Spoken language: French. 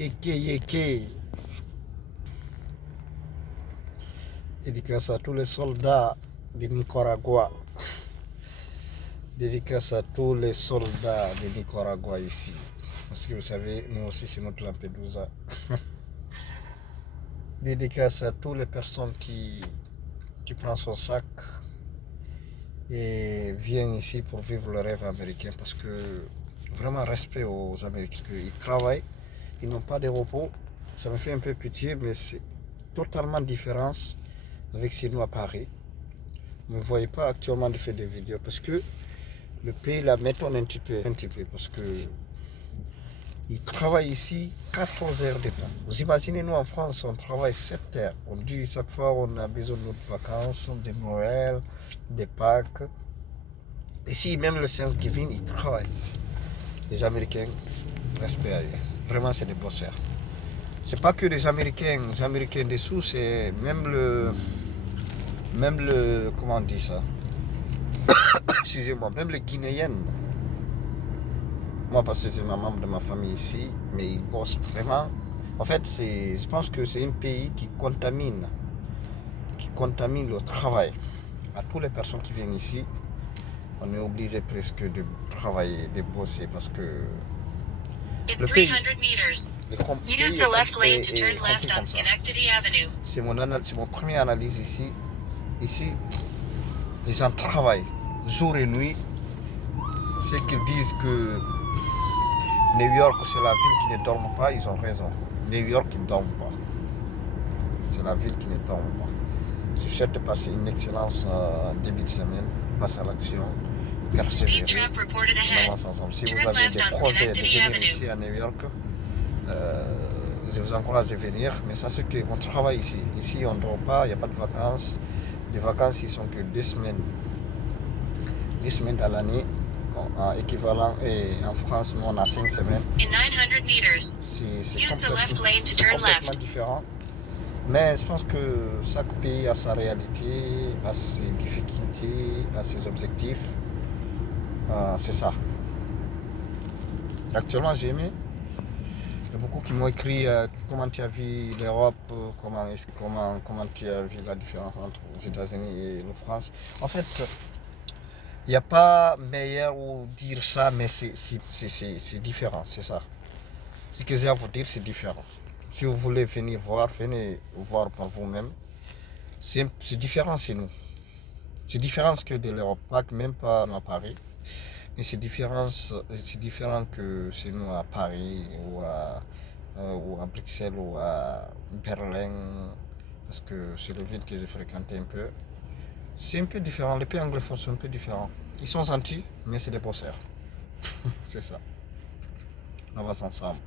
Yéké, yéké. Dédicace à tous les soldats du Nicaragua. Dédicace à tous les soldats du Nicaragua ici. Parce que vous savez, nous aussi, c'est notre Lampedusa. Dédicace à toutes les personnes qui prennent son sac et viennent ici pour vivre le rêve américain. Parce que vraiment, respect aux Américains. Ils travaillent, ils n'ont pas de repos. Ça me fait un peu pitié, mais c'est totalement différent avec chez nous à Paris. Vous ne voyez pas actuellement de faire des vidéos parce que le pays la m'étonne un petit peu parce que ils travaillent ici 14 heures de temps. Vous imaginez, nous en France, on travaille 7 heures. On dit chaque fois on a besoin de notre vacances, de Noël, de Pâques. Ici, même le Thanksgiving, ils travaillent. Les Américains, respect à eux. Vraiment, c'est des bosseurs. C'est pas que les Américains dessous, c'est même le, comment on dit ça? Excusez-moi, même les Guinéens. Moi, parce que c'est ma membre de ma famille ici, mais ils bossent vraiment. En fait, je pense que c'est un pays qui contamine le travail. À toutes les personnes qui viennent ici, on est obligé presque de travailler, de bosser, parce que le pays, c'est mon première analyse ici. Ici, les gens travaillent jour et nuit. C'est qu'ils disent que New York, c'est la ville qui ne dort pas, ils ont raison. New York, ils ne dorment pas. C'est la ville qui ne dort pas. Je vous souhaite de passer une excellente début de semaine. Passe à l'action. Persévérer. On avance ensemble. Si vous avez des projets de venir ici à New York, je vous encourage de venir. Mais sachez qu'on travaille ici. Ici, on ne dort pas, il n'y a pas de vacances. Les vacances, ils sont que 2 semaines. 2 semaines dans l'année. Équivalent, et en France, nous on a 5 semaines. C'est complètement différent. Mais je pense que chaque pays a sa réalité, a ses difficultés, a ses objectifs. C'est ça. Actuellement, j'ai aimé. Il y a beaucoup qui m'ont écrit comment tu as vu l'Europe, comment tu as vu la différence entre les États-Unis et la France. En fait, il n'y a pas meilleur ou dire ça, mais c'est différent, c'est ça. Ce que j'ai à vous dire, c'est différent. Si vous voulez venir voir, venez voir par vous-même. C'est différent chez nous. C'est différent que de l'Europe, même pas à Paris. Mais c'est différent que chez nous à Paris ou à Bruxelles ou à Berlin. Parce que c'est le ville que j'ai fréquenté un peu. C'est un peu différent. Les pays anglophones sont un peu différents. Ils sont gentils, mais c'est des bosseurs. C'est ça. On va ensemble.